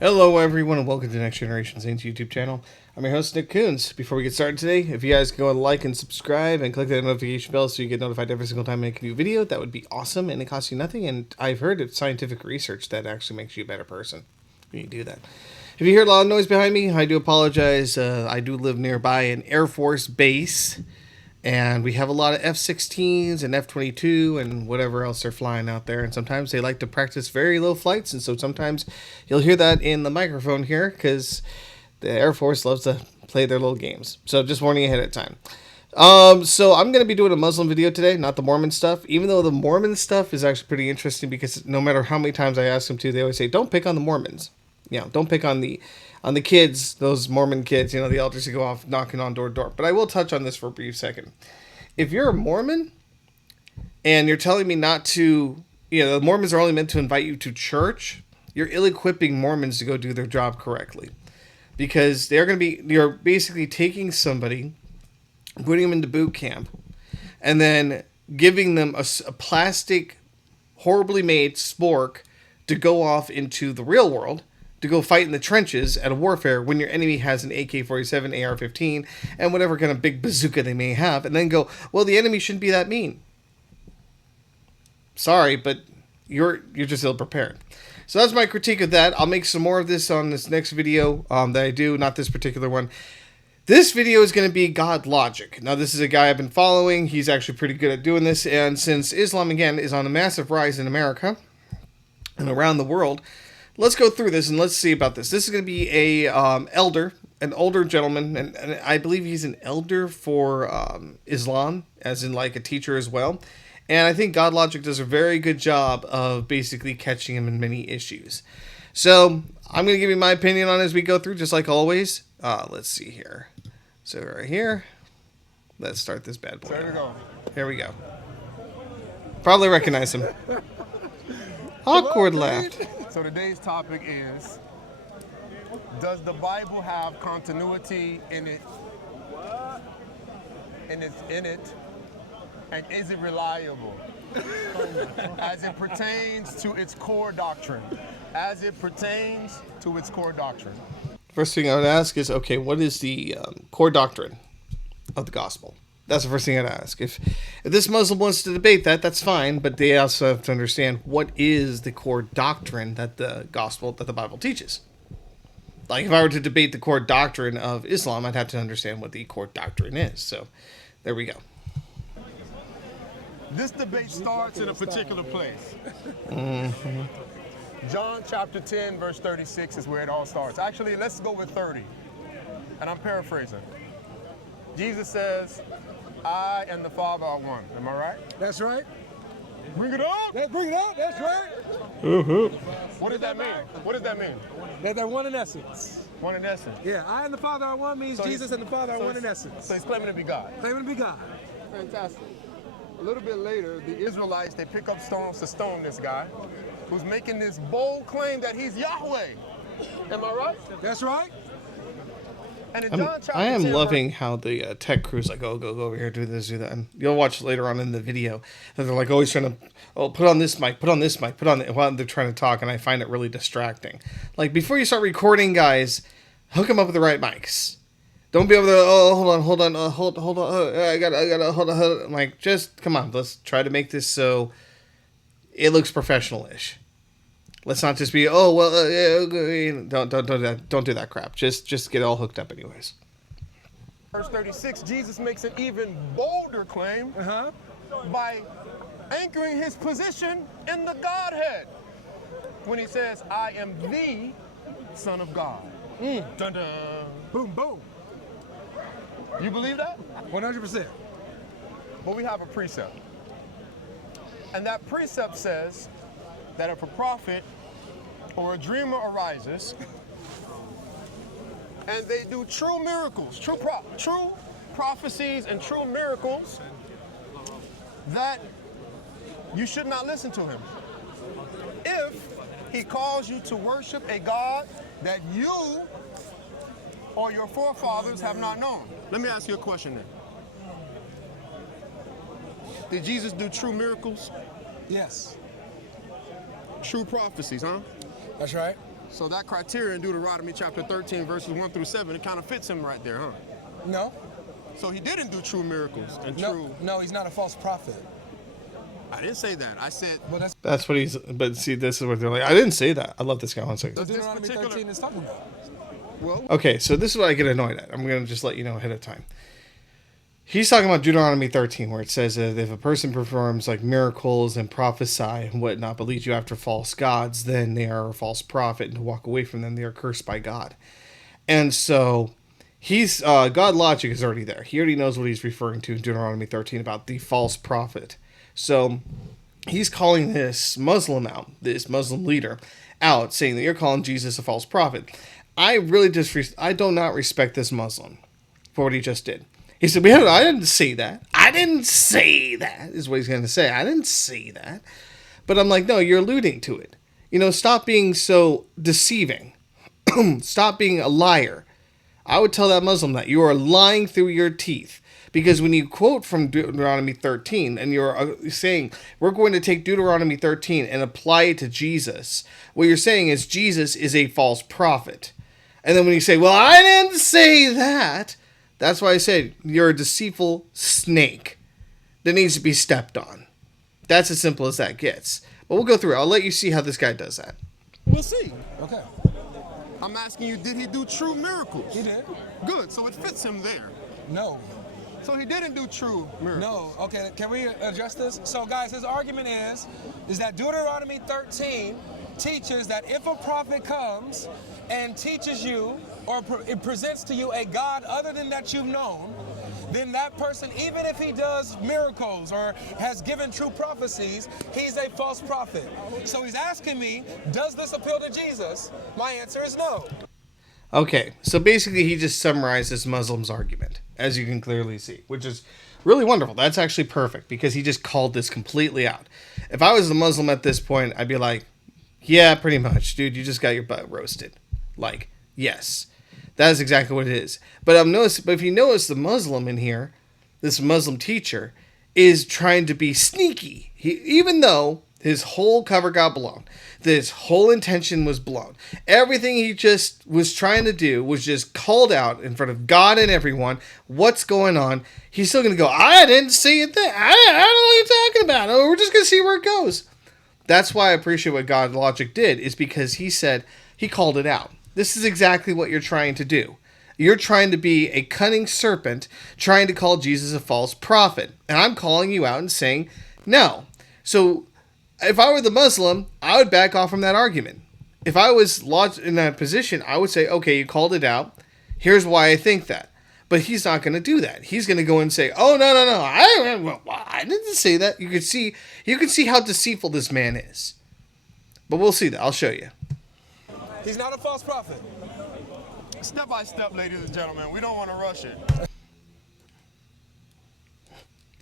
Hello everyone and welcome to the Next Generation Saints YouTube channel. I'm your host Nick Coons. Before we get started today, if you guys go and like and subscribe and click that notification bell so you get notified every single time I make a new video, that would be awesome and it costs you nothing, and I've heard of scientific research that actually makes you a better person when you do that. If you hear a lot of noise behind me, I do apologize. I do live nearby an Air Force base, and we have a lot of F-16s and F-22 and whatever else they're flying out there. And sometimes they like to practice very low flights. And so sometimes you'll hear that in the microphone here because the Air Force loves to play their little games. So just warning ahead of time. So I'm going to be doing a Muslim video today, not the Mormon stuff. Even though the Mormon stuff is actually pretty interesting because no matter how many times I ask them to, they always say, don't pick on the Mormons. Don't pick on the kids, those Mormon kids, the elders who go off knocking on door to door. But I will touch on this for a brief second. If you're a Mormon and you're telling me not to, the Mormons are only meant to invite you to church, you're ill-equipping Mormons to go do their job correctly. Because you're basically taking somebody, putting them into boot camp, and then giving them a plastic, horribly made spork to go off into the real world, to go fight in the trenches at a warfare when your enemy has an AK-47, AR-15, and whatever kind of big bazooka they may have, and then go, well, the enemy shouldn't be that mean. Sorry, but you're just ill-prepared. So that's my critique of that. I'll make some more of this on this next video that I do, not this particular one. This video is going to be God Logic. Now, this is a guy I've been following. He's actually pretty good at doing this, and since Islam, again, is on a massive rise in America and around the world, let's go through this and let's see about this. This is going to be an older gentleman, and I believe he's an elder for Islam, as in like a teacher as well. And I think God Logic does a very good job of basically catching him in many issues. So I'm going to give you my opinion on it as we go through, just like always. Let's see here. So right here, let's start this bad boy. So here we go. Here we go. Probably recognize him. Awkward laugh. So today's topic is, does the Bible have continuity in it? And is it reliable? As it pertains to its core doctrine. First thing I would ask is, okay, what is the core doctrine of the gospel? That's the first thing I'd ask. If this Muslim wants to debate that, that's fine, but they also have to understand what is the core doctrine that the Bible teaches. Like if I were to debate the core doctrine of Islam, I'd have to understand what the core doctrine is. So there we go. This debate starts in a particular place. Mm-hmm. John chapter 10, verse 36 is where it all starts. Actually, let's go with 30. And I'm paraphrasing. Jesus says, I and the Father are one. Am I right? That's right. Bring it up. Bring it up. That's right. What does that mean? They're one in essence. One in essence. Yeah, I and the Father are one means Jesus and the Father are one in essence. So he's claiming to be God. Claiming to be God. Fantastic. A little bit later, the Israelites, they pick up stones to stone this guy who's making this bold claim that he's Yahweh. Am I right? That's right. And in John chapter I am 10, loving how the tech crew's like, oh, go over here, do this, do that. And you'll watch later on in the video that they're like always trying to, put on this mic, while they're trying to talk, and I find it really distracting. Like, before you start recording, guys, hook them up with the right mics. Don't be over there, hold on, I gotta, hold on. Like, just, come on, let's try to make this so it looks professional-ish. Let's not just be, don't do that crap. Just get all hooked up anyways. Verse 36, Jesus makes an even bolder claim by anchoring his position in the Godhead when he says, I am the Son of God. Dun dun. Boom, boom. You believe that? 100%. But we have a precept. And that precept says that if a prophet or a dreamer arises and they do true miracles, true prophecies and true miracles, that you should not listen to him. If he calls you to worship a God that you or your forefathers have not known. Let me ask you a question then. Did Jesus do true miracles? Yes. True prophecies, huh? That's right. So that criteria in Deuteronomy chapter 13, verses 1 through 7, it kind of fits him right there, huh? No. So he didn't do true miracles and No, true... no, he's not a false prophet. I didn't say that. I said... Well, That's what he's. But see, this is what they're like. I didn't say that. I love this guy. One second. what This Deuteronomy particular- 13 is talking about. Well, Okay, so this is what I get annoyed at. I'm gonna just let you know ahead of time. He's talking about Deuteronomy 13, where it says that if a person performs like miracles and prophesy and whatnot, but leads you after false gods, then they are a false prophet, and to walk away from them, they are cursed by God. And so he's God logic is already there. He already knows what he's referring to in Deuteronomy 13 about the false prophet. So he's calling this Muslim out, this Muslim leader out, saying that you're calling Jesus a false prophet. I really I do not respect this Muslim for what he just did. He said, I didn't say that. I didn't say that, is what he's going to say. I didn't say that. But I'm like, no, you're alluding to it. You know, stop being so deceiving. Stop being a liar. I would tell that Muslim that you are lying through your teeth. Because when you quote from Deuteronomy 13 and you're saying, we're going to take Deuteronomy 13 and apply it to Jesus, what you're saying is Jesus is a false prophet. And then when you say, well, I didn't say that, that's why I said you're a deceitful snake that needs to be stepped on. That's as simple as that gets. But we'll go through it. I'll let you see how this guy does that. we'll see. Okay. I'm asking you, did he do true miracles? He did. Good, so it fits him there. No. So he didn't do true miracles. No. Okay, can we adjust this? So, guys, his argument is that Deuteronomy 13 teaches that if a prophet comes and teaches you or it presents to you a God other than that you've known, then that person, even if he does miracles or has given true prophecies, he's a false prophet. So he's asking me, does this appeal to Jesus? My answer is no. Okay, so basically he just summarized this Muslim's argument, as you can clearly see, which is really wonderful. That's actually perfect, because he just called this completely out. If I was a Muslim at this point, I'd be like, yeah, pretty much, dude, you just got your butt roasted. Like, yes, that is exactly what it is. But if you notice the Muslim in here, this Muslim teacher, is trying to be sneaky. Even though his whole cover got blown, his whole intention was blown, everything he just was trying to do was just called out in front of God and everyone. What's going on? He's still going to go, I didn't see it there. I don't know what you're talking about. Oh, we're just going to see where it goes. That's why I appreciate what God Logic did, is because he said, he called it out. This is exactly what you're trying to do. You're trying to be a cunning serpent, trying to call Jesus a false prophet. And I'm calling you out and saying, no. So if I were the Muslim, I would back off from that argument. If I was in that position, I would say, okay, you called it out. Here's why I think that. But he's not going to do that. He's going to go and say, oh, no. I didn't say that. You can see how deceitful this man is. But we'll see that. I'll show you. He's not a false prophet. Step by step, ladies and gentlemen. We don't want to rush it.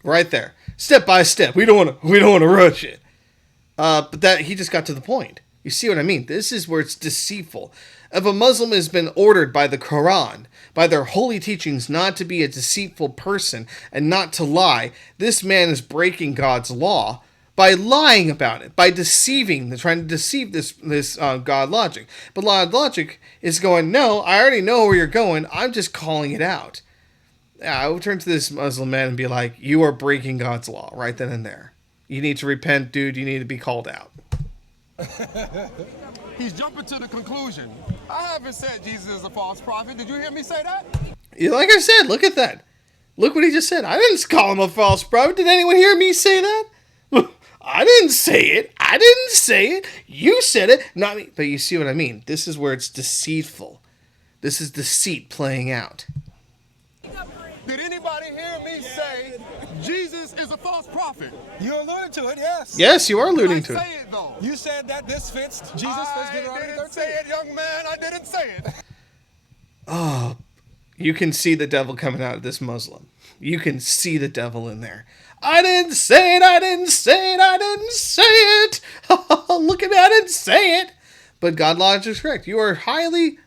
Right there. Step by step. We don't want to rush it. But that he just got to the point. You see what I mean? This is where it's deceitful. If a Muslim has been ordered by the Quran, by their holy teachings, not to be a deceitful person and not to lie, this man is breaking God's law by lying about it, by deceiving, trying to deceive this God Logic. But God Logic is going, no, I already know where you're going. I'm just calling it out. Yeah, I would turn to this Muslim man and be like, you are breaking God's law right then and there. You need to repent, dude. You need to be called out. He's jumping to the conclusion. I haven't said Jesus is a false prophet. Did you hear me say that? Yeah, like I said, look at that. Look what he just said. I didn't call him a false prophet. Did anyone hear me say that? I didn't say it. I didn't say it. You said it, not me. But you see what I mean. This is where it's deceitful. This is deceit playing out. Did anybody hear me say Jesus is a false prophet? You alluded to it, yes. Yes, you are alluding to I it. say it though. You said that this fits Jesus fits I Deuteronomy didn't 13. say it, young man. I didn't say it. Oh, you can see the devil coming out of this Muslim. You can see the devil in there. I didn't say it. I didn't say it. I didn't say it. Look at me. I didn't say it. But God Logic is correct. You are highly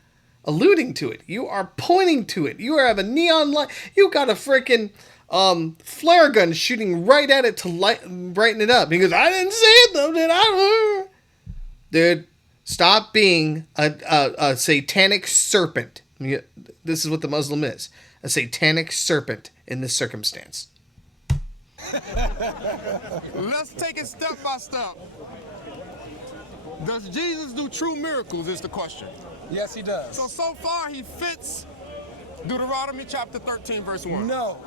alluding to it. You are pointing to it. You have a neon light. You got a freaking flare gun shooting right at it to brighten it up. Because I didn't say it though, did I? Dude, Stop being a satanic serpent. This is what the Muslim is. A satanic serpent in this circumstance. Let's take it step by step. Does Jesus do true miracles is the question. Yes, he does. So far he fits Deuteronomy chapter 13, verse 1. No.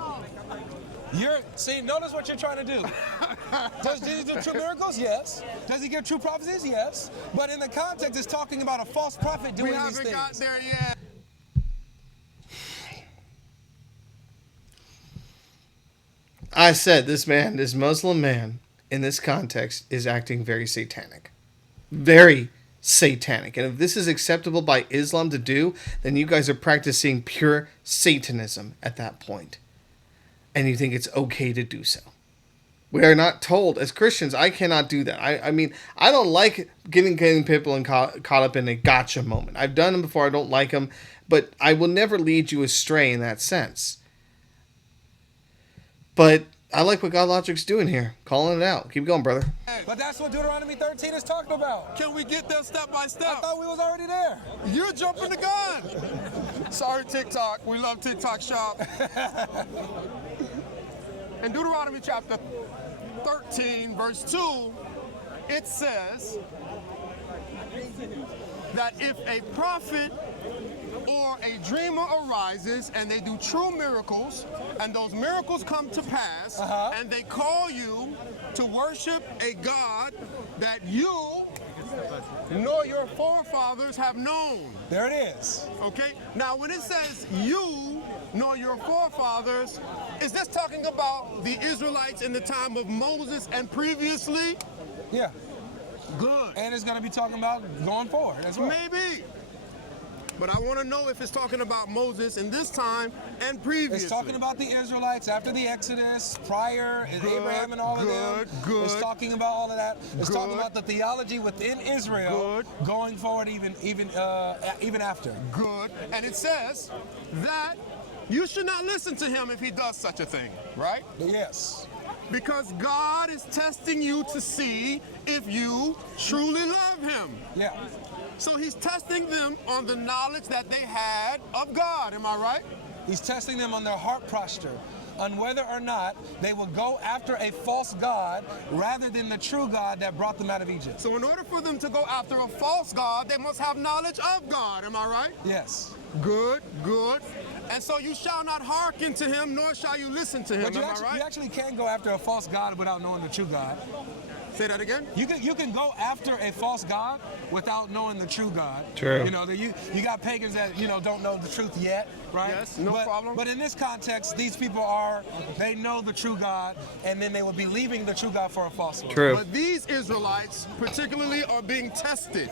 Notice what you're trying to do. Does Jesus do true miracles? Yes. Does he give true prophecies? Yes. But in the context, it's talking about a false prophet doing these things. We haven't got there yet. I said this Muslim man, in this context, is acting very satanic. Very satanic. And if this is acceptable by Islam to do, then you guys are practicing pure Satanism at that point. And you think it's okay to do so. We are not told, as Christians, I cannot do that. I mean, I don't like getting people caught up in a gotcha moment. I've done them before, I don't like them, but I will never lead you astray in that sense. But I like what God Logic's doing here, calling it out. Keep going, brother. But that's what Deuteronomy 13 is talking about. Can we get there step by step? I thought we was already there. You're jumping the gun. Sorry, TikTok. We love TikTok shop. In Deuteronomy chapter 13, verse 2, it says that if a prophet or a dreamer arises and they do true miracles, and those miracles come to pass, and they call you to worship a God that you nor your forefathers have known. There it is. Okay? Now, when it says you nor your forefathers, is this talking about the Israelites in the time of Moses and previously? Yeah. Good. And it's going to be talking about going forward as well. Maybe. But I want to know if it's talking about Moses in this time and previously. It's talking about the Israelites after the Exodus, prior, and Abraham and all of them. Good. It's talking about all of that. It's talking about the theology within Israel going forward even after. Good. And it says that you should not listen to him if he does such a thing, right? Yes. Because God is testing you to see if you truly love him. Yeah. So he's testing them on the knowledge that they had of God. Am I right? He's testing them on their heart posture, on whether or not they will go after a false God rather than the true God that brought them out of Egypt. So in order for them to go after a false God, they must have knowledge of God. Am I right? Yes. Good. And so you shall not hearken to him, nor shall you listen to him. But Am I right? you actually can't go after a false God without knowing the true God. Say that again? You can go after a false God without knowing the true God. True. You know, you got pagans that, don't know the truth yet, right? Yes, no problem. But in this context, these people they know the true God, and then they will be leaving the true God for a false one. True. But these Israelites particularly are being tested.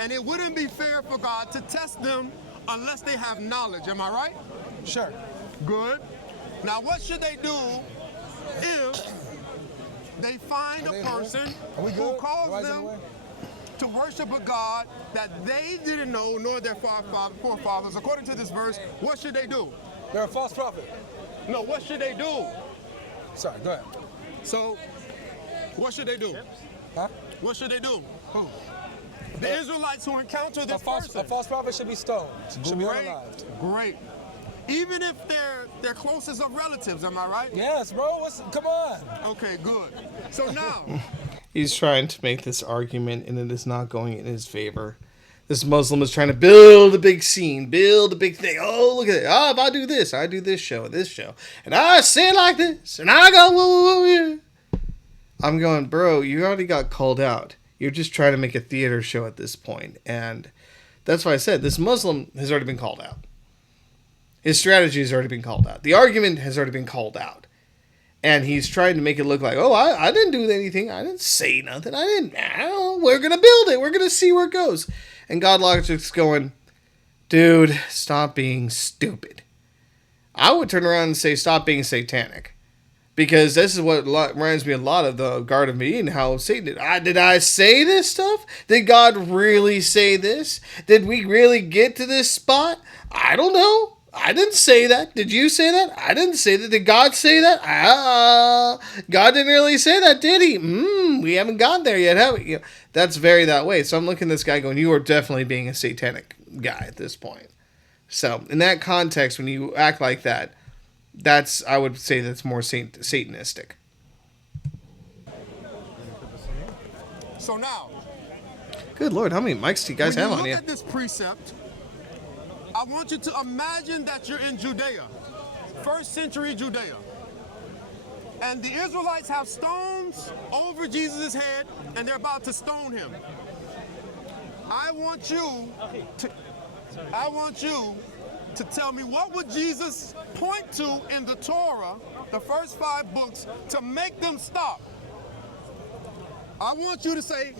And it wouldn't be fair for God to test them unless they have knowledge. Am I right? Sure. Good. Now, what should they do if they find a person who calls them to worship a God that they didn't know, nor their forefathers? According to this verse, what should they do? They're a false prophet. No, what should they do? Sorry, go ahead. So, what should they do? Huh? What should they do? Who? The Israelites who encounter this person. A false prophet should be stoned. Should be unalived. Great. Even if they're closest of relatives, am I right? Yes, bro. Come on. Okay, good. So now, He's trying to make this argument, and it is not going in his favor. This Muslim is trying to build a big scene, build a big thing. Oh, look at it. Oh, if I do this show, and I say it like this, and I go, woo, yeah. I'm going, bro, you already got called out. You're just trying to make a theater show at this point. And that's why I said this Muslim has already been called out. His strategy has already been called out. The argument has already been called out. And he's trying to make it look like, oh, I didn't do anything. I didn't say nothing. We're going to build it. We're going to see where it goes. And God Logic's going, dude, stop being stupid. I would turn around and say, stop being satanic. Because this is what reminds me a lot of the Garden of Eden, how Satan did. Did I say this stuff? Did God really say this? Did we really get to this spot? I don't know. I didn't say that. Did you say that? I didn't say that. Did God say that? God didn't really say that, did he? We haven't gotten there yet, have we? You know, that's very that way. So I'm looking at this guy going, you are definitely being a satanic guy at this point. So in that context, when you act like that, I would say that's more satanistic. So now, Good Lord, how many mics do you guys have on when you you? look at this precept, I want you to imagine that you're in Judea, first century Judea. And the Israelites have stones over Jesus' head, and they're about to stone him. I want you to tell me, what would Jesus point to in the Torah, the first 5 books, to make them stop? I want you to say,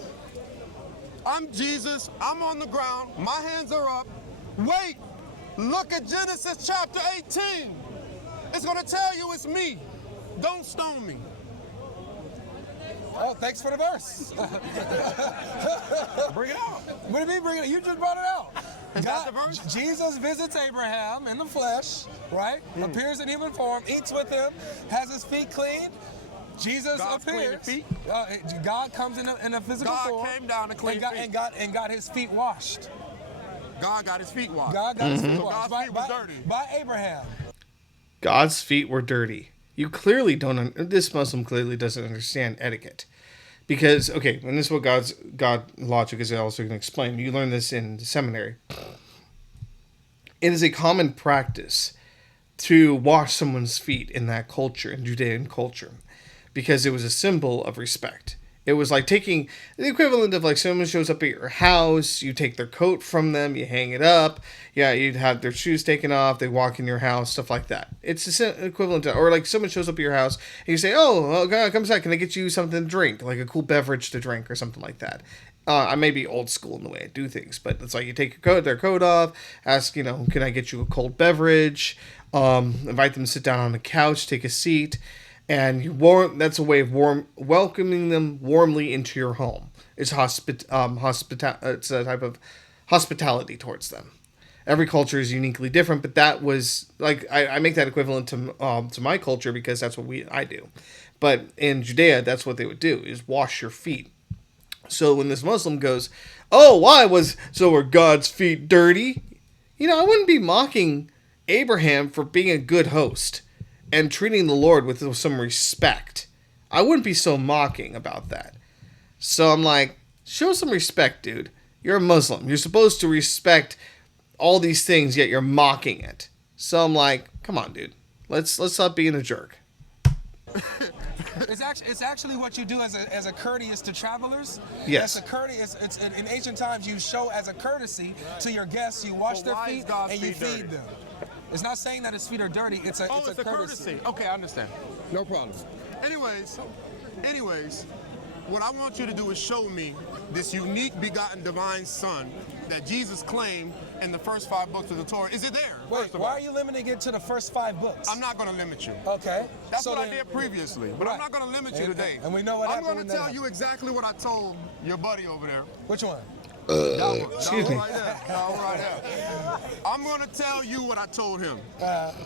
I'm Jesus, I'm on the ground, my hands are up. Wait, look at Genesis chapter 18. It's going to tell you it's me. Don't stone me. Oh, thanks for the verse. Bring it out. What do you mean bring it out? You just brought it out. Is that the verse? Jesus visits Abraham in the flesh, right? Appears in human form, eats with him, has his feet cleaned. Jesus God's appears. clean God comes in a physical God form. came down to clean feet. And got his feet washed. God got his feet washed. God got his feet washed. God's feet was dirty. By Abraham. God's feet were dirty. You clearly don't. This Muslim clearly doesn't understand etiquette, because and this is what God logic is also going to explain. You learn this in seminary. It is a common practice to wash someone's feet in that culture, in Judean culture, because it was a symbol of respect. It was like taking the equivalent of like someone shows up at your house, you take their coat from them, you hang it up. Yeah, you'd have their shoes taken off, they walk in your house, stuff like that. It's the equivalent to, or like someone shows up at your house and you say, oh, God, come inside, can I get you something to drink? Like a cool beverage to drink or something like that. I may be old school in the way I do things, but it's like you take their coat off, ask, can I get you a cold beverage? Invite them to sit down on the couch, take a seat. And that's a way of welcoming them warmly into your home. It's it's a type of hospitality towards them. Every culture is uniquely different, but that was like I make that equivalent to my culture because that's what I do. But in Judea, that's what they would do, is wash your feet. So when this Muslim goes, oh, were God's feet dirty? I wouldn't be mocking Abraham for being a good host and treating the Lord with some respect. I wouldn't be so mocking about that. So I'm like, show some respect, dude. You're a Muslim. You're supposed to respect all these things, yet you're mocking it. So I'm like, come on, dude. Let's stop being a jerk. It's actually what you do as a courteous to travelers. Yes. As a courteous, it's in ancient times you show as a courtesy to your guests. You wash their feet and you feed them. It's not saying that his feet are dirty. It's a courtesy. Okay, I understand. No problem. Anyways, what I want you to do is show me this unique begotten divine son that Jesus claimed in the first 5 books of the Torah. Is it there? Wait, why are you limiting it to the first 5 books? I'm not going to limit you. Okay. That's what I did previously, but I'm not going to limit you today. And we know what happened. I'm going to tell you exactly what I told your buddy over there. Which one? Excuse me. Right there. I'm going to tell you what I told him.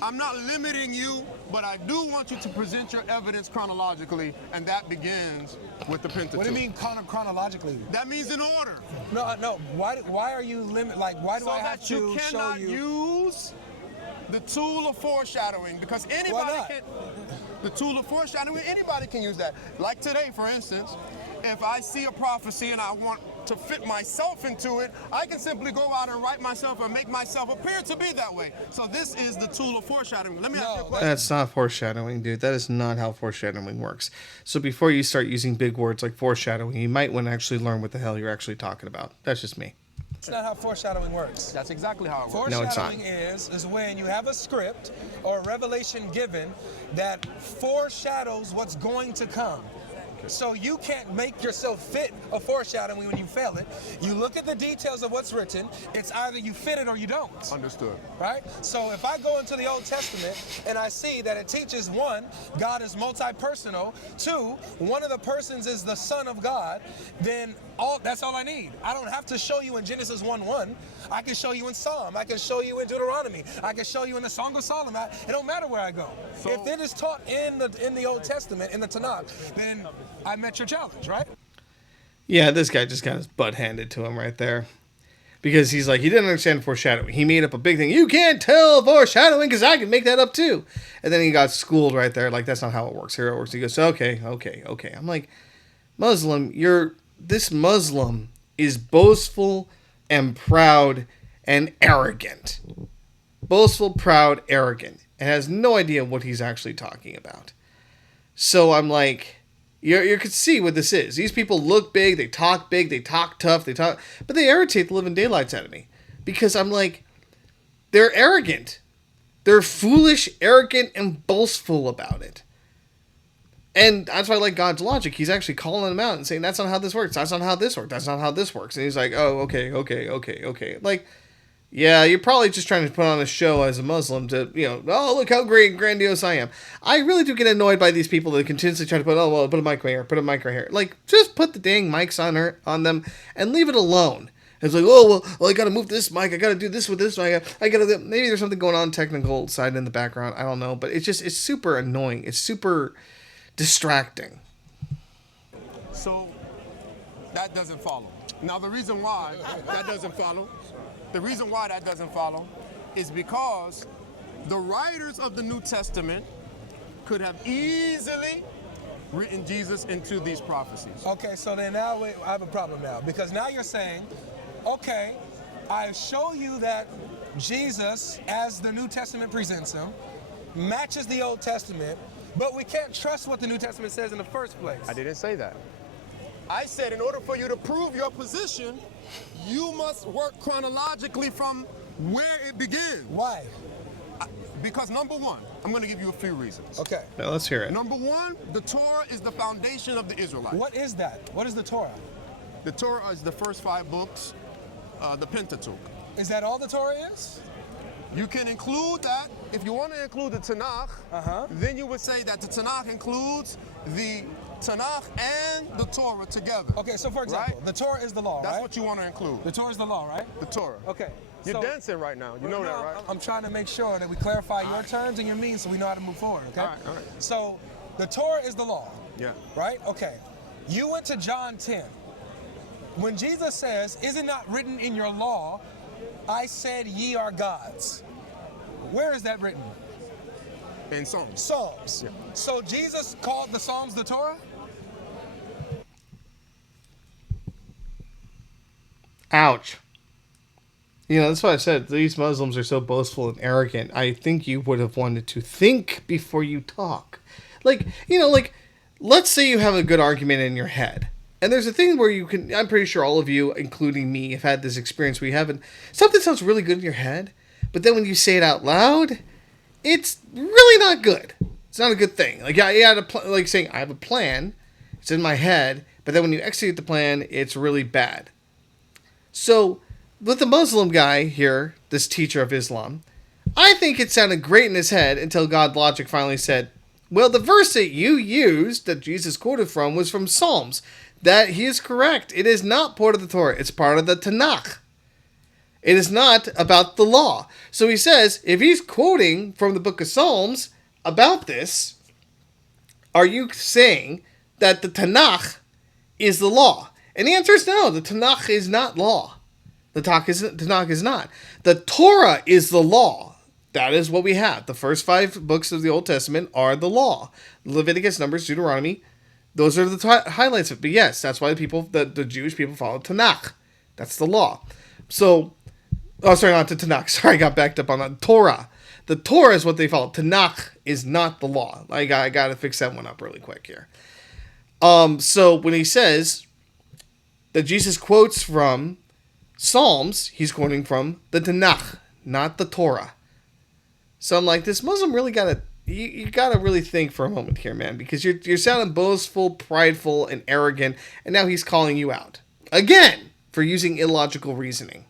I'm not limiting you, but I do want you to present your evidence chronologically, and that begins with the Pentateuch. What do you mean chronologically? That means in order. No. Why are you limit? Like, why do I have to show you? So that you cannot use the tool of foreshadowing, because anybody can. The tool of foreshadowing, anybody can use that. Like today, for instance, if I see a prophecy and I want to fit myself into it, I can simply go out and write myself or make myself appear to be that way. So this is the tool of foreshadowing. Let me ask you a question. That's not foreshadowing, dude. That is not how foreshadowing works. So before you start using big words like foreshadowing, you might want to actually learn what the hell you're actually talking about. That's just me. That's not how foreshadowing works. That's exactly how it works. No, it's not. Foreshadowing is when you have a script or a revelation given that foreshadows what's going to come. So you can't make yourself fit a foreshadowing when you fail it. You look at the details of what's written. It's either you fit it or you don't. Understood. Right? So if I go into the Old Testament and I see that it teaches, 1, God is multi-personal, 2, one of the persons is the Son of God, then That's all I need. I don't have to show you in Genesis 1:1. I can show you in Psalm. I can show you in Deuteronomy. I can show you in the Song of Solomon. It don't matter where I go. So, if it is taught in the Old Testament, in the Tanakh, then I met your challenge, right? Yeah, this guy just got his butt handed to him right there. Because he's like, he didn't understand foreshadowing. He made up a big thing. You can't tell foreshadowing because I can make that up too. And then he got schooled right there. Like, that's not how it works. Here it works. He goes, okay. I'm like, Muslim, this Muslim is boastful and proud and arrogant. Boastful, proud, arrogant. And has no idea what he's actually talking about. So I'm like, you could see what this is. These people look big, they talk tough, but they irritate the living daylights out of me. Because I'm like, they're arrogant. They're foolish, arrogant, and boastful about it. And that's why I like God's logic. He's actually calling them out and saying, that's not how this works. That's not how this works. That's not how this works. And he's like, oh, okay. Like, yeah, you're probably just trying to put on a show as a Muslim to, oh, look how great and grandiose I am. I really do get annoyed by these people that continuously try to put a mic right here, put a mic right here. Like, just put the dang mics on them and leave it alone. It's like, well, I got to move this mic. I got to do this with this mic. I got to, maybe there's something going on technical side in the background. I don't know. But it's super annoying. It's super distracting. So that doesn't follow. Now, the reason why that doesn't follow is because the writers of the New Testament could have easily written Jesus into these prophecies. Okay, so then now I have a problem now. Because now you're saying, okay, I show you that Jesus, as the New Testament presents him, matches the Old Testament, but we can't trust what the New Testament says in the first place. I didn't say that. I said in order for you to prove your position, you must work chronologically from where it begins. Why? Because number one, I'm going to give you a few reasons. Okay. Now let's hear it. Number one, the Torah is the foundation of the Israelites. What is that? What is the Torah? The Torah is the first 5 books, the Pentateuch. Is that all the Torah is? You can include that. If you want to include the Tanakh, then you would say that the Tanakh includes the Tanakh and the Torah together. Okay, so for example, right? the Torah is the law, That's right? what you want to include. The Torah is the law, right? The Torah. Okay. You're dancing right now. You know that, right? I'm trying to make sure that we clarify your terms and your means so we know how to move forward, okay? All right. So the Torah is the law. Yeah. Right? Okay. You went to John 10. When Jesus says, is it not written in your law, I said ye are gods? Where is that written? In Psalms. Psalms. Yeah. So Jesus called the Psalms the Torah? Ouch. That's why I said these Muslims are so boastful and arrogant. I think you would have wanted to think before you talk. Like, let's say you have a good argument in your head. And there's a thing where I'm pretty sure all of you, including me, have had this experience where you haven't. Something sounds really good in your head, but then when you say it out loud, it's really not good. It's not a good thing. Like, you had like saying, I have a plan, it's in my head, but then when you execute the plan, it's really bad. So, with the Muslim guy here, this teacher of Islam, I think it sounded great in his head until God logic finally said, well, the verse that you used, that Jesus quoted from, was from Psalms. That he is correct. It is not part of the Torah. It's part of the Tanakh. It is not about the law. So he says, if he's quoting from the book of Psalms about this, are you saying that the Tanakh is the law? And the answer is no. The Tanakh is not law. The Tanakh is not. The Torah is the law. That is what we have. The first 5 books of the Old Testament are the law. Leviticus, Numbers, Deuteronomy. Those are the highlights of it. But yes, that's why the Jewish people follow Tanakh. That's the law. So, sorry, not the Tanakh. Sorry, I got backed up on the Torah. The Torah is what they follow. Tanakh is not the law. I got to fix that one up really quick here. So when he says that Jesus quotes from Psalms, he's quoting from the Tanakh, not the Torah. So I'm like, this Muslim really got to... You gotta really think for a moment here, man, because you're sounding boastful, prideful, and arrogant, and now he's calling you out again for using illogical reasoning.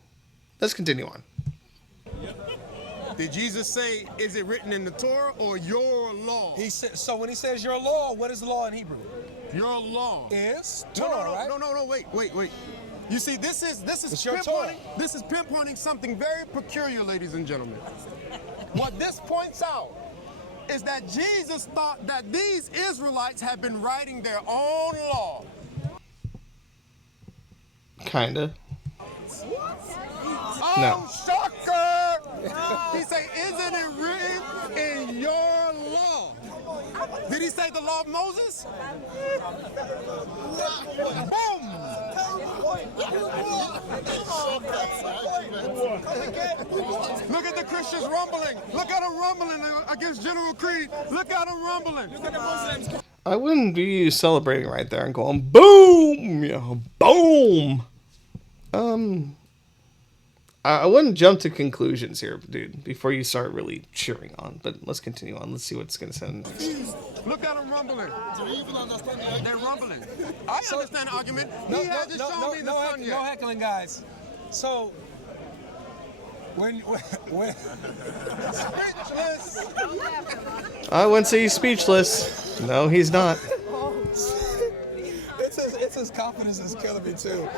Let's continue on. Did Jesus say, is it written in the Torah or your law? He said. So when he says your law, what is the law in Hebrew? your law is no, Torah, no, right? no, wait. You see, this is It's your Torah. this is pinpointing something very peculiar, ladies and gentlemen. What this points out is that Jesus thought that these Israelites had been writing their own law. Kinda. Oh, No. shocker! He said, isn't it written in your law? Did he say the law of Moses? Boom! Look at the Christians rumbling. Look at them rumbling against General Creed. Look at them rumbling. I wouldn't be celebrating right there and going, boom! Yeah, boom! I wouldn't jump to conclusions here, dude, before you start really cheering on. But let's continue on. Let's see what's going to send next. Look at them rumbling. Do you even understand the argument? They're rumbling. I understand the argument. He hasn't shown me the sun yet. No heckling, guys. So, when Speechless. I wouldn't say he's speechless. No, he's not. it's his confidence is killing me too.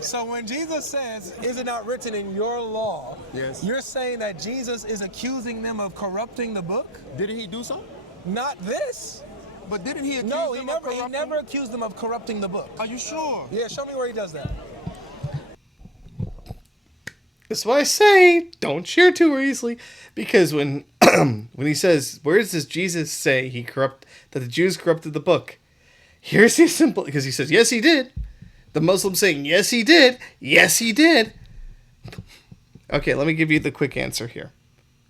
So when Jesus says, "Is it not written in your law?" Yes. You're saying that Jesus is accusing them of corrupting the book? Didn't he do so? Not this. But didn't he accuse No, them he of corrupting? never accused them of corrupting the book. Are you sure? Yeah, show me where he does that. That's why I say don't cheer too easily, because when when he says, "Where does Jesus say that the Jews corrupted the book?" Here's the simple, because he says, "Yes, he did." The Muslim saying, "Yes, he did. Yes, he did." Okay, let me give you the quick answer here.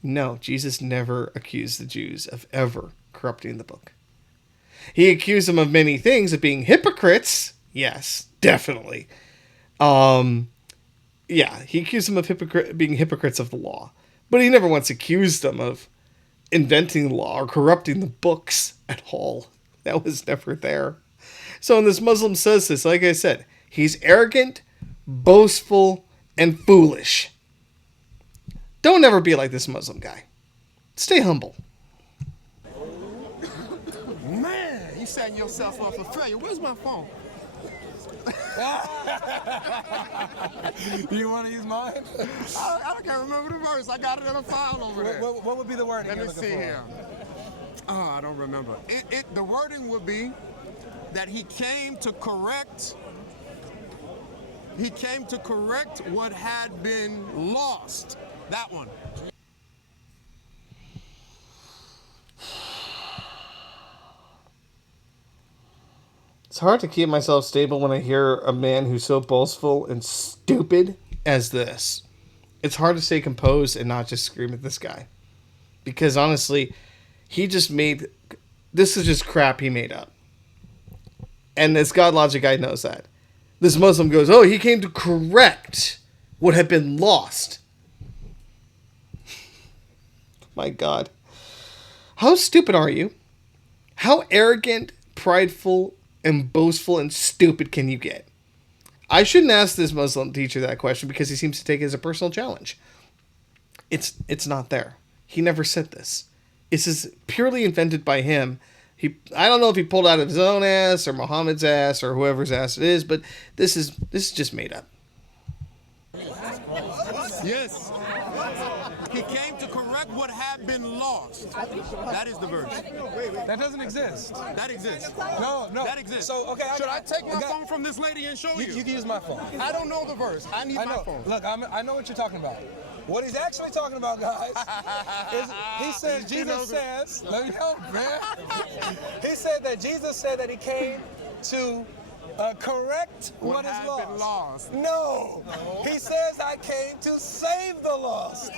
No, Jesus never accused the Jews of ever corrupting the book. He accused them of many things, of being hypocrites. Yes, definitely. Yeah, he accused them of being hypocrites of the law. But he never once accused them of inventing the law or corrupting the books at all. That was never there. So when this Muslim says this, like I said, he's arrogant, boastful, and foolish. Don't ever be like this Muslim guy. Stay humble. Man, you setting yourself up for failure. Where's my phone? Do you want to use mine? I can't remember the verse. I got it in a file over there. What would be the wording? Let me see here. Oh, I don't remember. The wording would be that he came to correct. He came to correct what had been lost. That one. It's hard to keep myself stable when I hear a man who's so boastful and stupid as this. It's hard to stay composed and not just scream at this guy. Because honestly, this is just crap he made up. And this God logic guy knows that. This Muslim goes, "Oh, he came to correct what had been lost." My God. How stupid are you? How arrogant, prideful, and boastful and stupid can you get? I shouldn't ask this Muslim teacher that question because he seems to take it as a personal challenge. It's not there. He never said this. This is purely invented by him. I don't know if he pulled out of his own ass or Muhammad's ass or whoever's ass it is, but this is just made up. Yes. He came to correct what had been lost. That is the verse. That doesn't exist. That exists. No. That exists. So, okay. Should I take my phone from this lady and show you? You can use my phone. I don't know the verse. I need my phone. Look, I know what you're talking about. What he's actually talking about, guys, is he says, Jesus says, let me help, man. He said that Jesus said that he came to correct what is had been lost. No. He says I came to save the lost.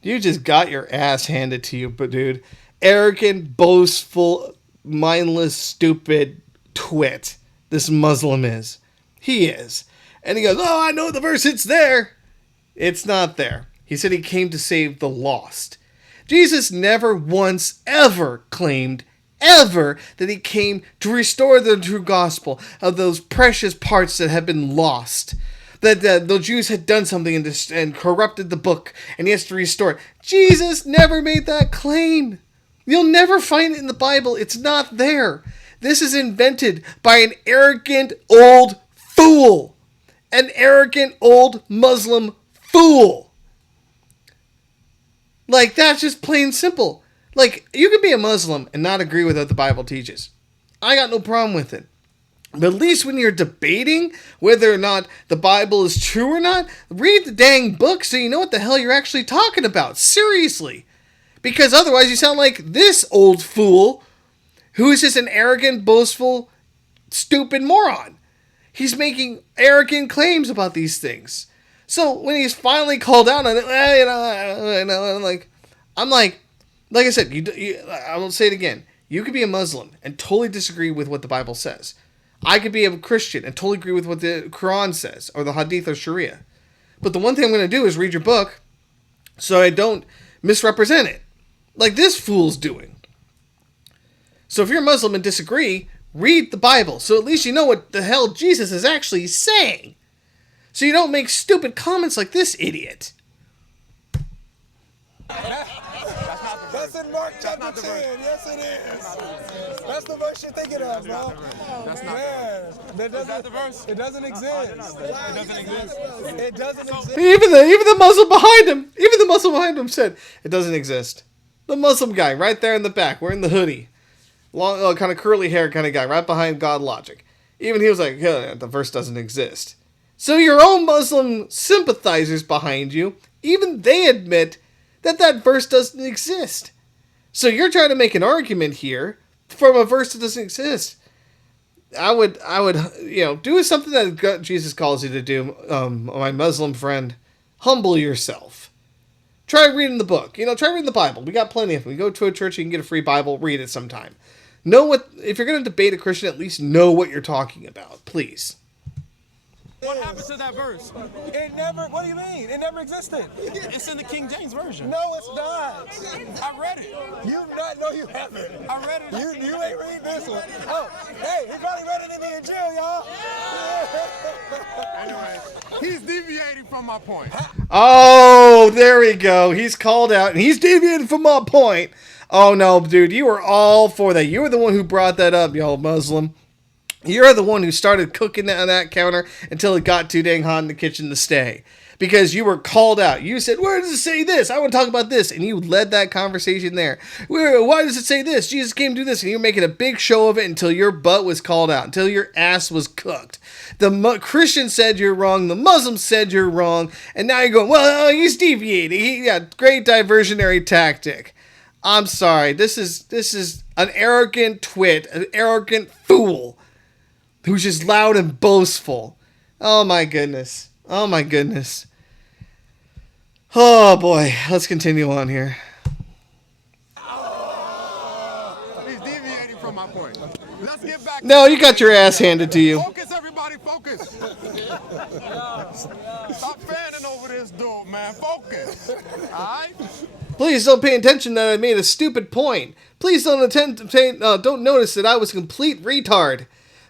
You just got your ass handed to you, but dude. Arrogant, boastful, mindless, stupid twit. This Muslim is. He is. And he goes, "Oh, I know the verse, it's there." It's not there. He said he came to save the lost. Jesus never once ever claimed ever that he came to restore the true gospel of those precious parts that had been lost. That the Jews had done something and corrupted the book, and he has to restore it. Jesus never made that claim. You'll never find it in the Bible. It's not there. This is invented by an arrogant old fool. An arrogant old Muslim fool. Like, that's just plain simple. Like, you can be a Muslim and not agree with what the Bible teaches. I got no problem with it. But at least when you're debating whether or not the Bible is true or not, read the dang book so you know what the hell you're actually talking about. Seriously. Because otherwise you sound like this old fool who is just an arrogant, boastful, stupid moron. He's making arrogant claims about these things. So when he's finally called out on it, I'm like I said, I will say it again. You could be a Muslim and totally disagree with what the Bible says. I could be a Christian and totally agree with what the Quran says, or the Hadith or Sharia. But the one thing I'm going to do is read your book so I don't misrepresent it, like this fool's doing. So if you're a Muslim and disagree, read the Bible, so at least you know what the hell Jesus is actually saying. So you don't make stupid comments like this idiot. That's in Mark chapter 10. Yes, it is. That's the verse you're thinking of, bro. That's not Is that the verse? It doesn't exist. It doesn't exist. It doesn't exist. Even the Muslim behind him said it doesn't exist. The Muslim guy right there in the back, wearing the hoodie, long, kind of curly hair kind of guy, right behind God Logic. Even he was like, yeah, the verse doesn't exist. So your own Muslim sympathizers behind you, even they admit that verse doesn't exist. So you're trying to make an argument here from a verse that doesn't exist. I would, do something that Jesus calls you to do, my Muslim friend. Humble yourself. Try reading the book. Try reading the Bible. We got plenty of them. You go to a church, you can get a free Bible. Read it sometime. If you're going to debate a Christian, at least know what you're talking about. Please. What happened to that verse? It never, what do you mean? It never existed. It's in the King James Version. No, it's not. I read it. No, you haven't. I read it. You ain't read this one. Oh, hey, he probably read it in the Injil, y'all. Anyway, he's deviating from my point. Oh, there we go. He's called out, and he's deviating from my point. Oh, no, dude, you were all for that. You were the one who brought that up, y'all Muslim. You're the one who started cooking on that counter until it got too dang hot in the kitchen to stay. Because you were called out. You said, where does it say this? I want to talk about this. And you led that conversation there. Why does it say this? Jesus came to do this. And you were making a big show of it until your butt was called out. Until your ass was cooked. The Christian said you're wrong. The Muslim said you're wrong. And now you're going, well, he's deviating. Great diversionary tactic. I'm sorry. This is an arrogant twit. An arrogant fool. Who's just loud and boastful. Oh my goodness. Oh my goodness. Oh boy. Let's continue on here. He's deviating from my point. Let's get back. No, you got your ass handed to you. Focus, everybody, focus. Stop fanning over this dude, man. Focus. All right? Please don't pay attention that I made a stupid point. Please don't don't notice that I was a complete retard.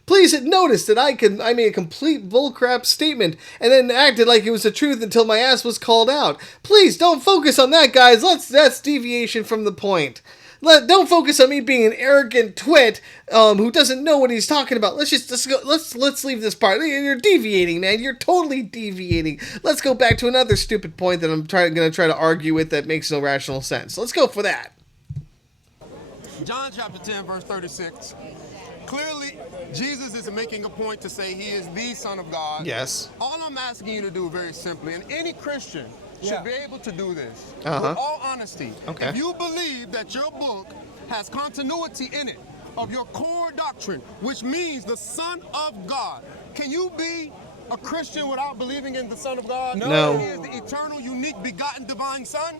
Please notice that I made a complete bullcrap statement and then acted like it was the truth until my ass was called out. Please don't focus on that, guys. That's deviation from the point. Don't focus on me being an arrogant twit who doesn't know what he's talking about. Let's leave this part. You're deviating, man. You're totally deviating. Let's go back to another stupid point that I'm going to try to argue with that makes no rational sense. Let's go for that. John chapter 10, verse 36. Clearly, Jesus is making a point to say he is the Son of God. Yes. All I'm asking you to do very simply, and any Christian should be able to do this, with all honesty. Okay. If you believe that your book has continuity in it of your core doctrine, which means the Son of God, can you be a Christian without believing in the Son of God? No. He is the eternal, unique, begotten, divine Son?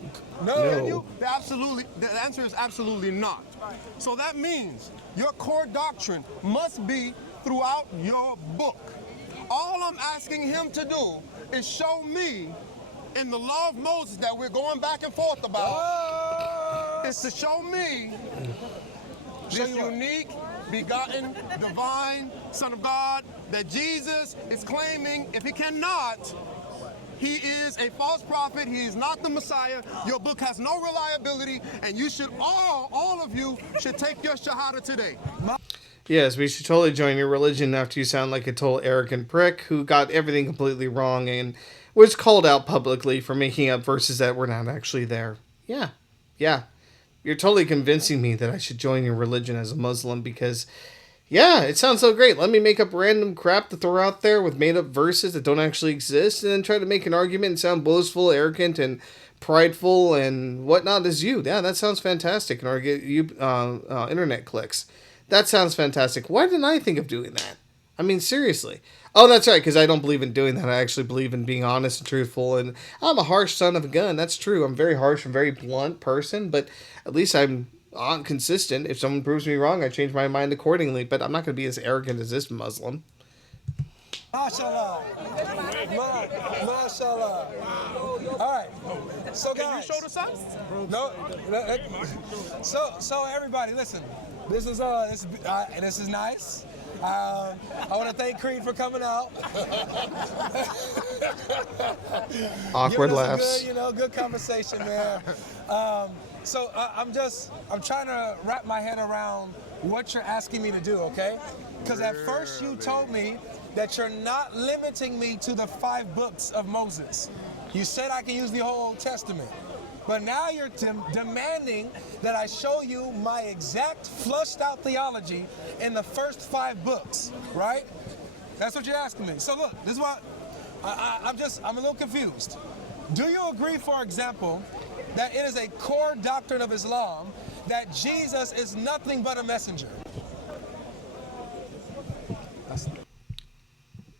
No. Can you? The answer is absolutely not. So that means your core doctrine must be throughout your book. All I'm asking him to do is show me in the law of Moses that we're going back and forth about, is to show me this unique, begotten, divine Son of God that Jesus is claiming. If he cannot, He is a false prophet. He is not the Messiah. Your book has no reliability, and you should all of you should take your shahada today. Yes, we should totally join your religion after you sound like a total arrogant prick who got everything completely wrong and was called out publicly for making up verses that were not actually there. Yeah. You're totally convincing me that I should join your religion as a Muslim because, yeah, it sounds so great. Let me make up random crap to throw out there with made up verses that don't actually exist and then try to make an argument and sound boastful, arrogant, and prideful and whatnot as you. Yeah, that sounds fantastic. Or get you internet clicks. That sounds fantastic. Why didn't I think of doing that? I mean, seriously. Oh, that's right, because I don't believe in doing that. I actually believe in being honest and truthful, and I'm a harsh son of a gun. That's true. I'm a very harsh and very blunt person, but at least I'm consistent. If someone proves me wrong, I change my mind accordingly, but I'm not going to be as arrogant as this Muslim. MashaAllah. MashaAllah. All right. So guys, Can you show the signs? no. So everybody, listen. This is nice. I want to thank Creed for coming out. Awkward Giving us laughs. a good conversation, man. I'm trying to wrap my head around what you're asking me to do, okay? Because at first you told me that you're not limiting me to the 5 books of Moses. You said I can use the whole Old Testament. But now you're demanding that I show you my exact flushed out theology in the first 5 books, right? That's what you're asking me. So look, this is what I'm a little confused. Do you agree, for example, that it is a core doctrine of Islam that Jesus is nothing but a messenger?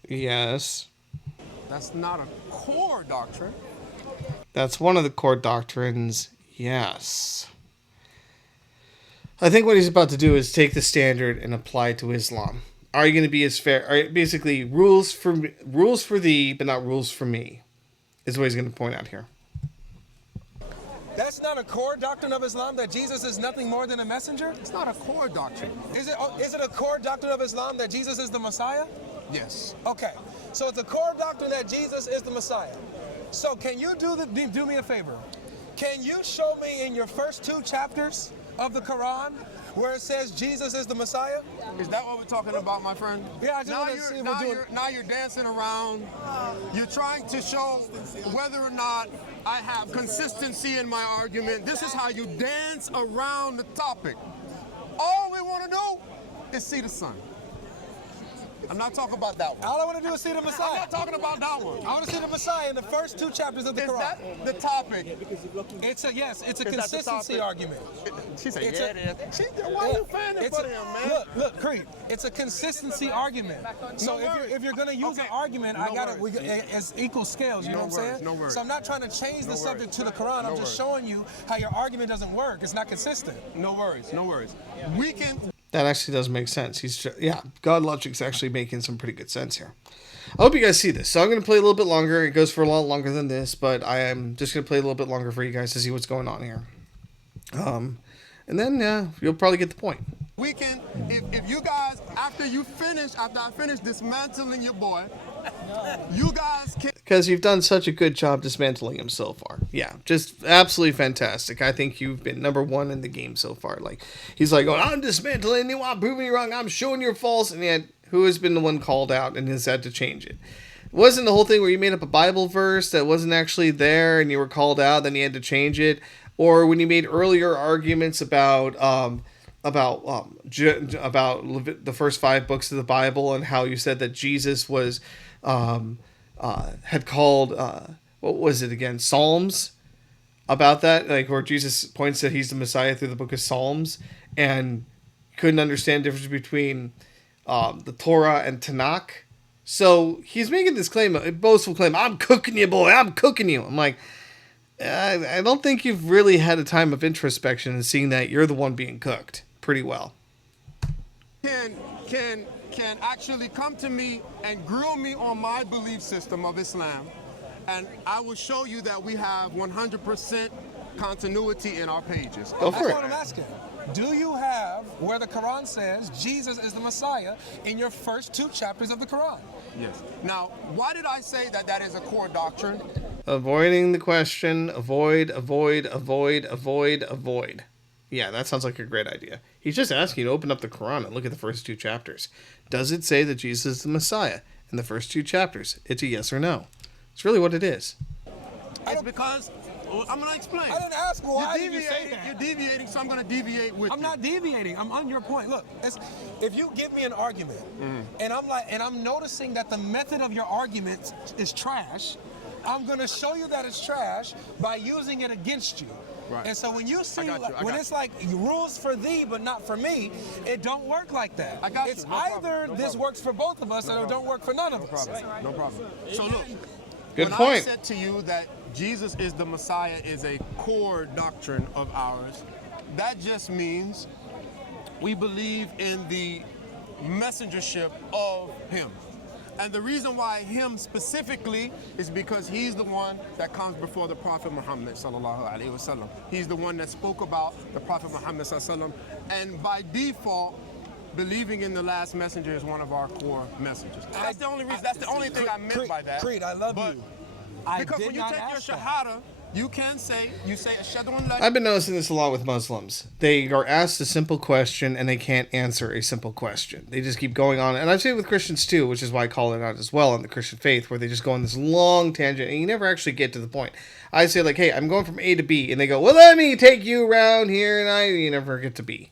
Yes. That's not a core doctrine. That's one of the core doctrines, yes. I think what he's about to do is take the standard and apply it to Islam. Are you going to be as fair? Basically, rules for thee, but not rules for me, is what he's going to point out here. That's not a core doctrine of Islam, that Jesus is nothing more than a messenger? It's not a core doctrine. Is it a core doctrine of Islam that Jesus is the Messiah? Yes. Okay, so it's a core doctrine that Jesus is the Messiah. So can you do me a favor? Can you show me in your first 2 chapters of the Quran where it says Jesus is the Messiah? Is that what we're talking about, my friend? Yeah, I just want to see if we're doing... Now you're dancing around. You're trying to show whether or not I have consistency in my argument. This is how you dance around the topic. All we want to do is see the sun. I'm not talking about that one. All I want to do is see the Messiah. I'm not talking about that one. I want to see the Messiah in the first 2 chapters of the Quran. Is that the topic? It's a consistency argument. She said, It's yeah, it is. Why are you fanning for him, man? Look, Creed. It's a consistency argument. So if you're gonna use an argument, it's equal scales. You know what I'm saying? No worries. So I'm not trying to change the subject to the Quran. I'm just showing you how your argument doesn't work. It's not consistent. No worries. We can. That actually does make sense. God Logic's actually making some pretty good sense here. I hope you guys see this. So I'm going to play a little bit longer. It goes for a lot longer than this, but I am just going to play a little bit longer for you guys to see what's going on here. And then you'll probably get the point. We can, if you guys, after I finish dismantling your boy, you guys can. Because you've done such a good job dismantling him so far. Yeah, just absolutely fantastic. I think you've been number 1 in the game so far. Like, he's like, I'm dismantling you, I'm proving you wrong, I'm showing you're false, and yet, who has been the one called out and has had to change it? Wasn't the whole thing where you made up a Bible verse that wasn't actually there and you were called out, then you had to change it? Or when you made earlier arguments about the first 5 books of the Bible and how you said that Jesus was had called what was it again, Psalms, about that, like where Jesus points that he's the Messiah through the book of Psalms, and couldn't understand the difference between the Torah and Tanakh. So he's making this claim, a boastful claim, I'm cooking you, boy, I'm cooking you. I'm like, I don't think you've really had a time of introspection and seeing that you're the one being cooked pretty well. Can actually come to me and grill me on my belief system of Islam, and I will show you that we have 100% continuity in our pages. Go for That's it. what I'm asking. Do you have where the Quran says Jesus is the Messiah in your first 2 chapters of the Quran? Yes. Now, why did I say that that is a core doctrine? Avoiding the question. Avoid, avoid, avoid, avoid, avoid. Yeah, that sounds like a great idea. He's just asking you to open up the Quran and look at the first 2 chapters. Does it say that Jesus is the Messiah in the first 2 chapters? It's a yes or no. It's really what it is. It's because, I'm going to explain. I didn't ask why You're did you say that. You're deviating, so I'm going to deviate with you. I'm not deviating. I'm on your point. Look, if you give me an argument, and I'm noticing that the method of your argument is trash, I'm going to show you that it's trash by using it against you. Right. And so when you see, when it's like rules for thee but not for me, it don't work like that. I got you. It's No problem. either No this problem. works for both of us or it don't work for none of us. No problem. So look, Good when point. I said to you that Jesus is the Messiah is a core doctrine of ours, that just means we believe in the messengership of him. And the reason why him specifically is because he's the one that comes before the Prophet Muhammad sallallahu alaihi wasallam. He's the one that spoke about the Prophet Muhammad sallallahu alaihi wasallam, and by default, believing in the last messenger is one of our core messages. That's the only reason. That's the only thing I meant by that. Creed, I love But you. because when you take your shahada, you say ashhadu an la I've been noticing this a lot with Muslims. They are asked a simple question and they can't answer a simple question. They just keep going on. And I've seen it with Christians too, which is why I call it out as well on the Christian faith, where they just go on this long tangent and you never actually get to the point. I say like, hey, I'm going from A to B. And they go, well, let me take you around here. And you never get to B.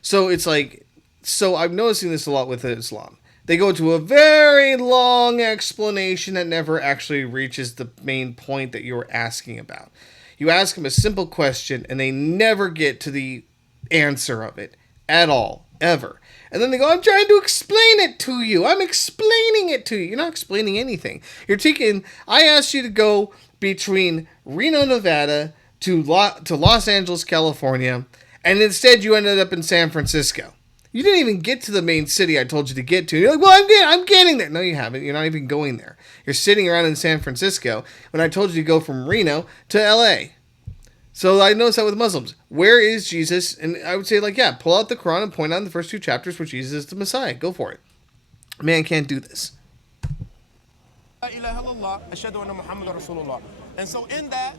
So it's like, so I'm noticing this a lot with Islam. They go to a very long explanation that never actually reaches the main point that you were asking about. You ask them a simple question, and they never get to the answer of it at all, ever. And then they go, I'm trying to explain it to you. I'm explaining it to you. You're not explaining anything. I asked you to go between Reno, Nevada to Los Angeles, California, and instead you ended up in San Francisco. You didn't even get to the main city I told you to get to. You're like, well, I'm getting there. No, you haven't. You're not even going there. You're sitting around in San Francisco when I told you to go from Reno to LA. So I noticed that with Muslims. Where is Jesus? And I would say, like, yeah, pull out the Quran and point out in the first 2 chapters where Jesus is the Messiah. Go for it. Man can't do this. ilaha illallah, ashhadu anna Muhammadan Rasulullah. And so in that,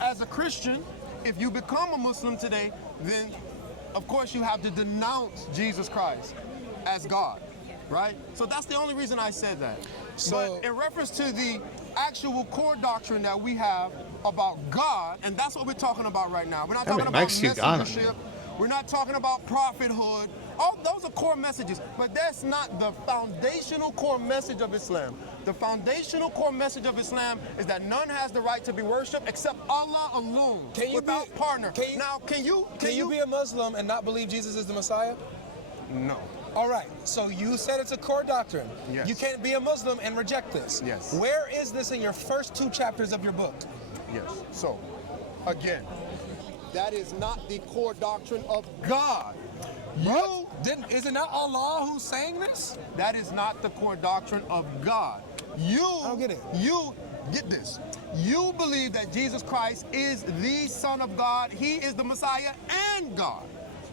as a Christian, if you become a Muslim today, then of course you have to denounce Jesus Christ as God, right? So that's the only reason I said that. So, but in reference to the actual core doctrine that we have about God, and that's what we're talking about right now. We're not talking about messengership. We're not talking about prophethood. All those are core messages, but that's not the foundational core message of Islam. The foundational core message of Islam is that none has the right to be worshipped except Allah alone, without partner. Can you be a Muslim and not believe Jesus is the Messiah? No. All right, so you said it's a core doctrine. Yes. You can't be a Muslim and reject this. Yes. Where is this in your first 2 chapters of your book? Yes. So, again, that is not the core doctrine of God. Is it not Allah who's saying this? That is not the core doctrine of God. I don't get it. You get this. You believe that Jesus Christ is the Son of God. He is the Messiah and God.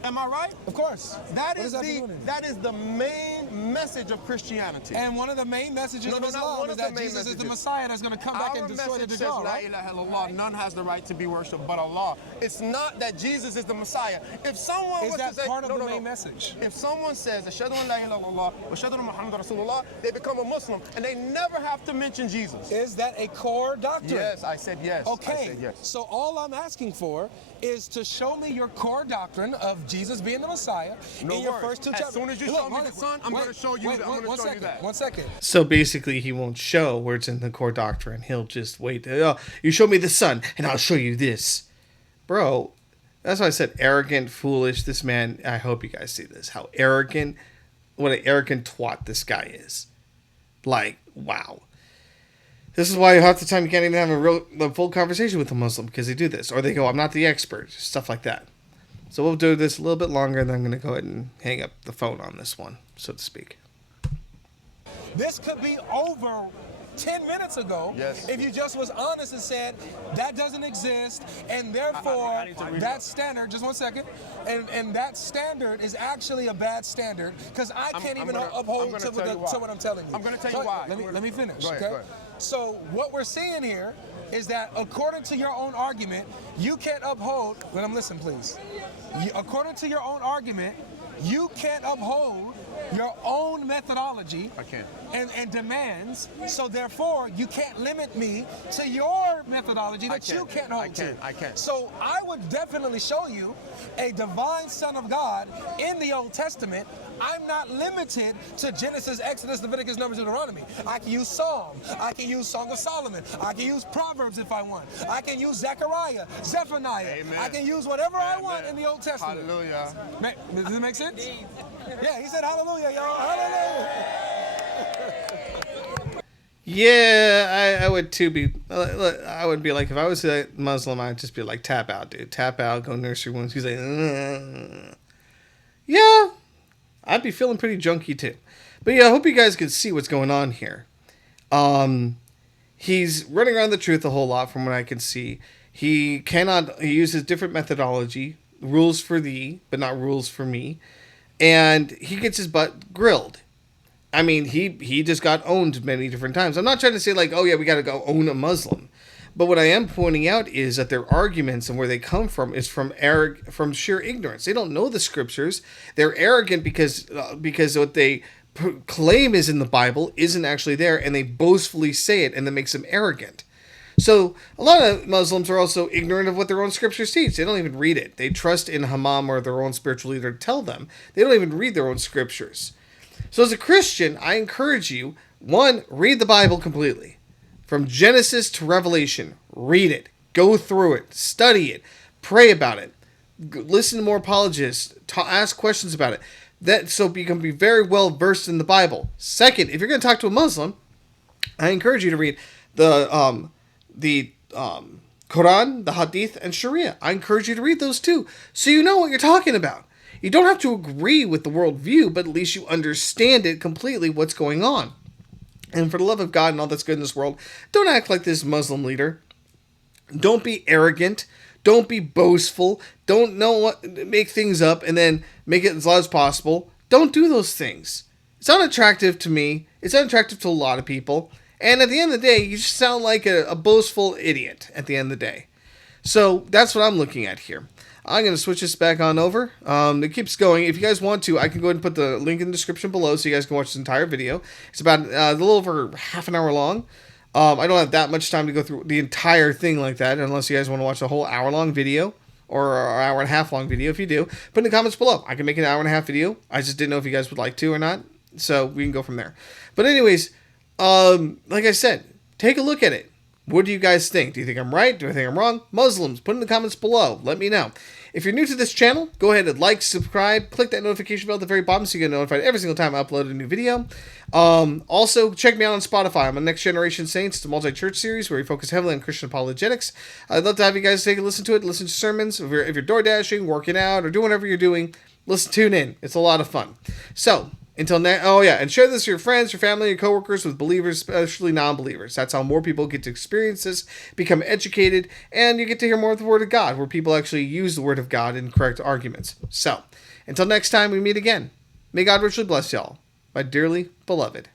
Am I right? Of course. That is the main message of Christianity. And one of the main messages of Islam is that Jesus is the Messiah that's going to come back and destroy the Dajjal, right? La ilaha illallah, none has the right to be worshipped but Allah. It's not that Jesus is the Messiah. If someone was to say, part of the main message? If someone says, ashhadu an la ilaha illallah, wa ashhadu anna Muhammadan Rasulullah, they become a Muslim and they never have to mention Jesus. Is that a core doctrine? Yes, I said yes. Okay, I said yes. So all I'm asking for is to show me your core doctrine of Jesus being the Messiah in your first 2 chapters. As soon as you show me the Son, I'm going to show you that. I'm going to show you that. 1 second. So basically, he won't show where it's in the core doctrine. He'll just wait. Oh, you show me the Son, and I'll show you this. Bro, that's why I said arrogant, foolish. This man, I hope you guys see this. How arrogant, what an arrogant twat this guy is. Like, wow. This is why half the time you can't even have a full conversation with a Muslim, because they do this. Or they go, I'm not the expert. Stuff like that. So we'll do this a little bit longer, and then I'm going to go ahead and hang up the phone on this one, so to speak. This could be over 10 minutes ago, Yes. if you just was honest and said, that doesn't exist, and therefore that standard, just one second, and that standard is actually a bad standard, because I can't even uphold to what I'm telling you. I'm going to tell you why. Let me finish, Go ahead, okay? go ahead. So what we're seeing here is that according to your own argument, you can't uphold, let them listen please. According to your own argument, you can't uphold your own methodology I can't. and demands, so therefore you can't limit me to your methodology that you can't hold to. I can't. So I would definitely show you a divine Son of God in the Old Testament. I'm not limited to Genesis, Exodus, Leviticus, Numbers, Deuteronomy. I can use Psalm. I can use Song of Solomon. I can use Proverbs if I want. I can use Zechariah, Zephaniah. Amen. I can use whatever I want in the Old Testament. Hallelujah. Does it make sense? Yeah, he said hallelujah, y'all. Hallelujah. Yeah, I would too be. I would be like, if I was a Muslim, I'd just be like, tap out, dude. Tap out, go nursery wounds. He's like, yeah, I'd be feeling pretty junky too. But yeah, I hope you guys can see what's going on here. He's running around the truth a whole lot from what I can see. He uses different methodology, rules for thee, but not rules for me. And he gets his butt grilled. I mean, he just got owned many different times. I'm not trying to say like, oh yeah, we got to go own a Muslim. But what I am pointing out is that their arguments and where they come from is from sheer ignorance. They don't know the scriptures. They're arrogant because what they claim is in the Bible isn't actually there, and they boastfully say it, and that makes them arrogant. So a lot of Muslims are also ignorant of what their own scriptures teach. They don't even read it. They trust in Hammam or their own spiritual leader to tell them. They don't even read their own scriptures. So as a Christian, I encourage you, one, read the Bible completely. From Genesis to Revelation, read it. Go through it. Study it. Pray about it. Listen to more apologists. Ask questions about it. So you can be very well versed in the Bible. Second, if you're going to talk to a Muslim, I encourage you to read the Quran, the Hadith, and Sharia. I encourage you to read those too, so you know what you're talking about. You don't have to agree with the worldview, but at least you understand it completely, what's going on. And for the love of God and all that's good in this world, don't act like this Muslim leader. Don't be arrogant. Don't be boastful. Don't make things up and then make it as loud as possible. Don't do those things. It's unattractive to me. It's unattractive to a lot of people. And at the end of the day, you just sound like a boastful idiot at the end of the day. So that's what I'm looking at here. I'm going to switch this back on over. It keeps going. If you guys want to, I can go ahead and put the link in the description below so you guys can watch this entire video. It's about a little over half an hour long. I don't have that much time to go through the entire thing like that, unless you guys want to watch the whole hour-long video or an hour and a half long video. If you do, put in the comments below. I can make an hour and a half video. I just didn't know if you guys would like to or not. So we can go from there. But anyways, like I said, take a look at it. What do you guys think? Do you think I'm right? Do I think I'm wrong? Muslims, put in the comments below. Let me know. If you're new to this channel, go ahead and like, subscribe, click that notification bell at the very bottom so you get notified every single time I upload a new video. Also, check me out on Spotify. I'm on Next Generation Saints. It's a multi-church series where we focus heavily on Christian apologetics. I'd love to have you guys take a listen to it, listen to sermons. If you're door dashing, working out, or doing whatever you're doing, tune in. It's a lot of fun. So, until now, and share this with your friends, your family, your coworkers, with believers, especially non-believers. That's how more people get to experience this, become educated, and you get to hear more of the Word of God, where people actually use the Word of God in correct arguments. So, until next time we meet again, may God richly bless y'all, my dearly beloved.